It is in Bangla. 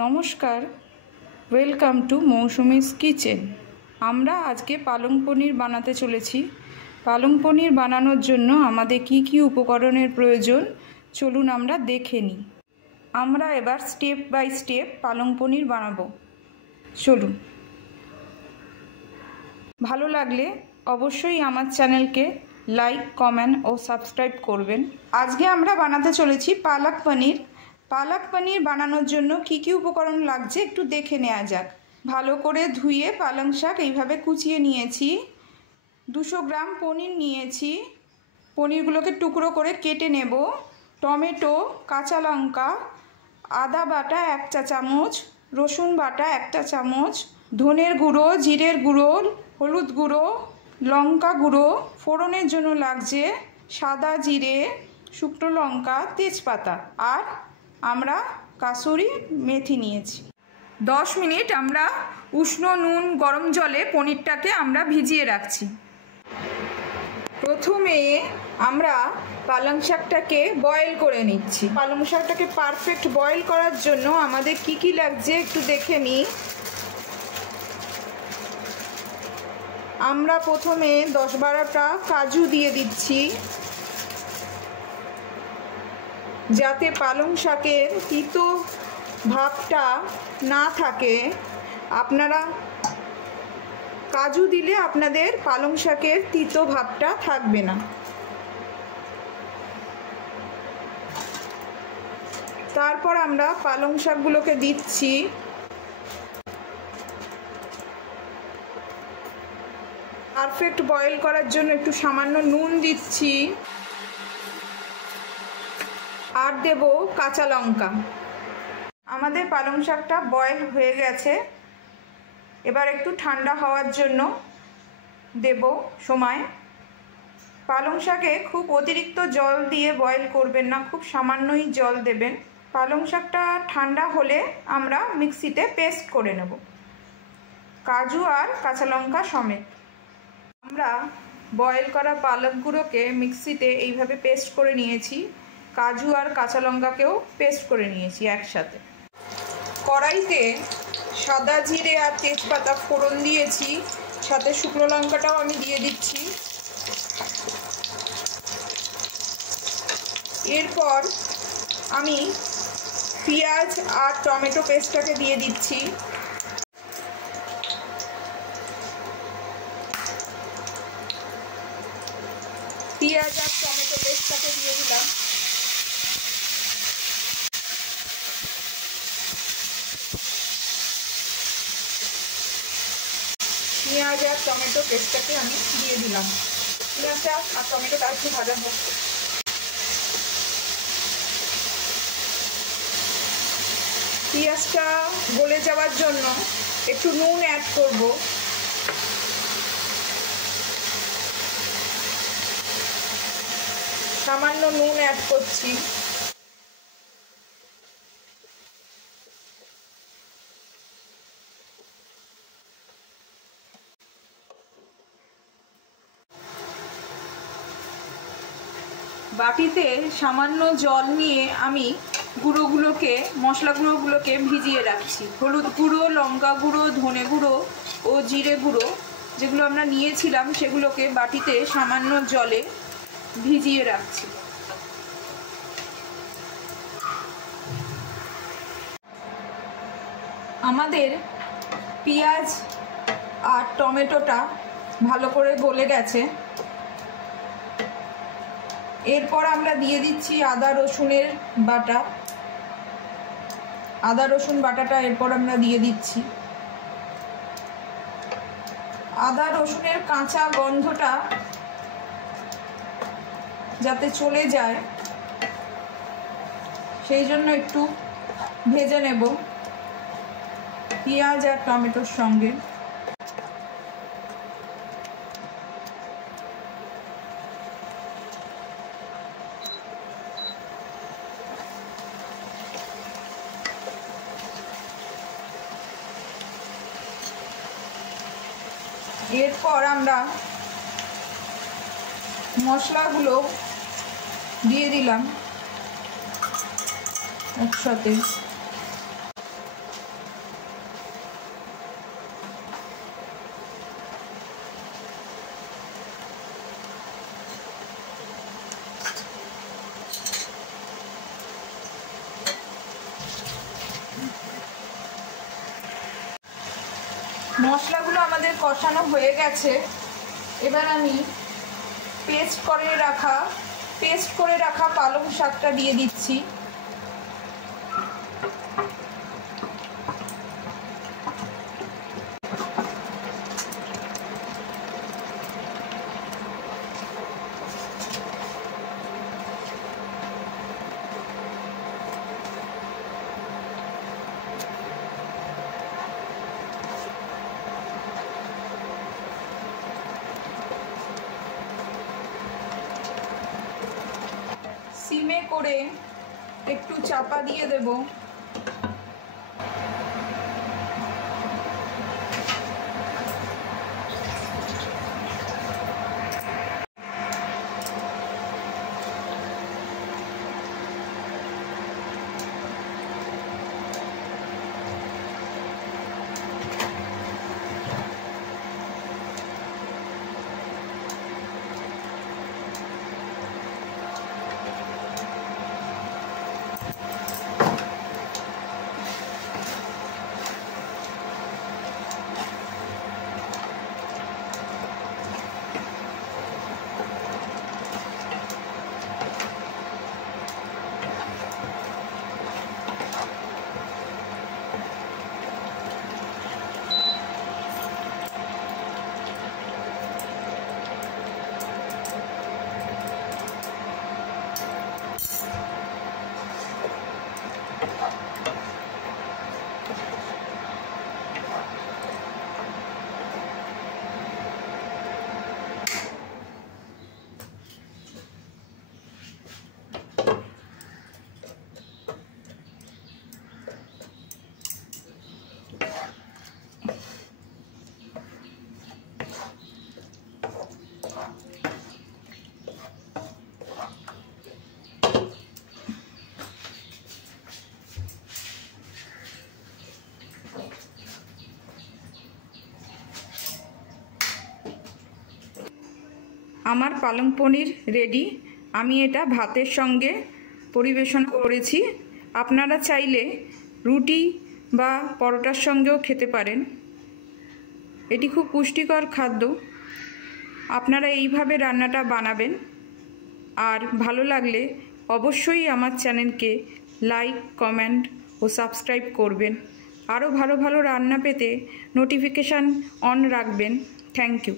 নমস্কার, ওয়েলকাম টু মৌসুমিস কিচেন। আমরা আজকে পালং পনির বানাতে চলেছি। পালং পনির বানানোর জন্য আমাদের কি কি উপকরণের প্রয়োজন চলুন আমরা দেখে নিই। আমরা এবার স্টেপ বাই স্টেপ পালং পনির বানাবো। চলুন। ভালো লাগলে অবশ্যই আমার চ্যানেলকে লাইক, কমেন্ট ও সাবস্ক্রাইব করবেন। আজকে আমরা বানাতে চলেছি পালক পনির। পালক পনির বানানোর জন্য কি কি উপকরণ লাগছে একটু দেখে নেওয়া যাক। ভালো করে ধুয়ে পালং শাক এইভাবে কুচিয়ে নিয়েছি। 200 গ্রাম পনির নিয়েছি। পনিরগুলোকে টুকরো করে কেটে নেব। টমেটো, কাঁচা লঙ্কা, আদা বাটা 1 চা চামচ, রসুন বাটা 1 চা চামচ, ধনের গুঁড়ো, জিরের গুঁড়ো, হলুদ গুঁড়ো, লঙ্কা গুঁড়ো। ফোড়নের জন্য লাগছে সাদা জিরে, শুকনো লঙ্কা, তেজপাতা, আর আমরা কাসুরি মেথি নিয়েছি। 10 মিনিট আমরা উষ্ণ নুন গরম জলে পনিরটাকে আমরা ভিজিয়ে রাখছি। প্রথমে আমরা পালং শাকটাকে বয়েল করে নিচ্ছি। পালং শাকটাকে পারফেক্ট বয়েল করার জন্য আমাদের কি কি লাগছে একটু দেখে নিই। আমরা প্রথমে 10-12টা কাজু দিয়ে দিচ্ছি, যাতে পালং শাকের তিতো ভাবটা না থাকে। আপনারা কাজু দিলে আপনাদের পালং শাকের তিতো ভাবটা থাকবে না। তারপর আমরা পালং শাকগুলোকে দিচ্ছি। পারফেক্ট বয়েল করার জন্য একটু সামান্য নুন দিচ্ছি, আর দেব কাঁচা লঙ্কা। আমাদের পালং শাকটা বয়েল হয়ে গেছে। এবার একটু ঠান্ডা হওয়ার জন্য দেব সময়। পালং শাকে খুব অতিরিক্ত জল দিয়ে বয়েল করবেন না, খুব সামান্যই জল দেবেন। পালং শাকটা ঠান্ডা হলে আমরা মিক্সিতে পেস্ট করে নেব, কাজু আর কাঁচা লঙ্কা সমেত। আমরা বয়েল করা পালকগুলোকে মিক্সিতে এইভাবে পেস্ট করে নিয়েছি। কাজু আর কাঁচা লঙ্কাকেও পেস্ট করে নিয়েছি একসাথে। কড়াইতে সাদা জিরে আর তেজপাতা ফোড়ন দিয়েছি, সাথে শুকনো লঙ্কাটাও আমি দিয়ে দিচ্ছি। এরপর আমি পেঁয়াজ আর টমেটো পেস্টটাকে দিয়ে দিচ্ছি। পেঁয়াজ আর টমেটো পেস্টটাকে দিয়ে দিলাম। পেঁয়াজ আর টমেটো পেস্টটাকে আমি দিয়ে দিলাম। পেঁয়াজটা আর টমেটোটা একটু ভাজা হোক। পেঁয়াজটা গলে যাওয়ার জন্য একটু নুন অ্যাড করব। সামান্য নুন অ্যাড করছি। বাটিতে সামান্য জল নিয়ে আমি মশলা গুঁড়োগুলোকে ভিজিয়ে রাখছি। হলুদ গুঁড়ো, লঙ্কা গুঁড়ো, ধনে গুঁড়ো ও জিরে গুঁড়ো যেগুলো আমরা নিয়েছিলাম সেগুলোকে বাটিতে সামান্য জলে ভিজিয়ে রাখছি। আমাদের পেঁয়াজ আর টমেটোটা ভালো করে গলে গেছে। এরপর আমরা দিয়ে দিচ্ছি আদা রসুনের বাটা। আদা রসুন বাটাটা এরপর আমরা দিয়ে দিচ্ছি। আদা রসুনের কাঁচা গন্ধটা যাতে চলে যায় সেই জন্য একটু ভেজে নেব পেঁয়াজ আর টমেটোর সঙ্গে। এরপর আমরা মশলাগুলো দিয়ে দিলাম একসাথে। মশলাগুলো আমাদের কষানো হয়ে গেছে। এবার আমি পেস্ট করে রাখা পালং শাকটা দিয়ে দিচ্ছি। সিমে করে একটু চাপা দিয়ে দেব। আমার পালং পনির রেডি। আমি এটা ভাতের সঙ্গে পরিবেশন করেছি। আপনারা চাইলে রুটি বা পরোটার সঙ্গেও খেতে পারেন। এটি খুব পুষ্টিকর খাদ্য। আপনারা এইভাবে রান্নাটা বানাবেন। আর ভালো লাগলে অবশ্যই আমার চ্যানেলকে লাইক, কমেন্ট ও সাবস্ক্রাইব করবেন। আরও ভালো ভালো রান্না পেতে নোটিফিকেশান অন রাখবেন। Thank you.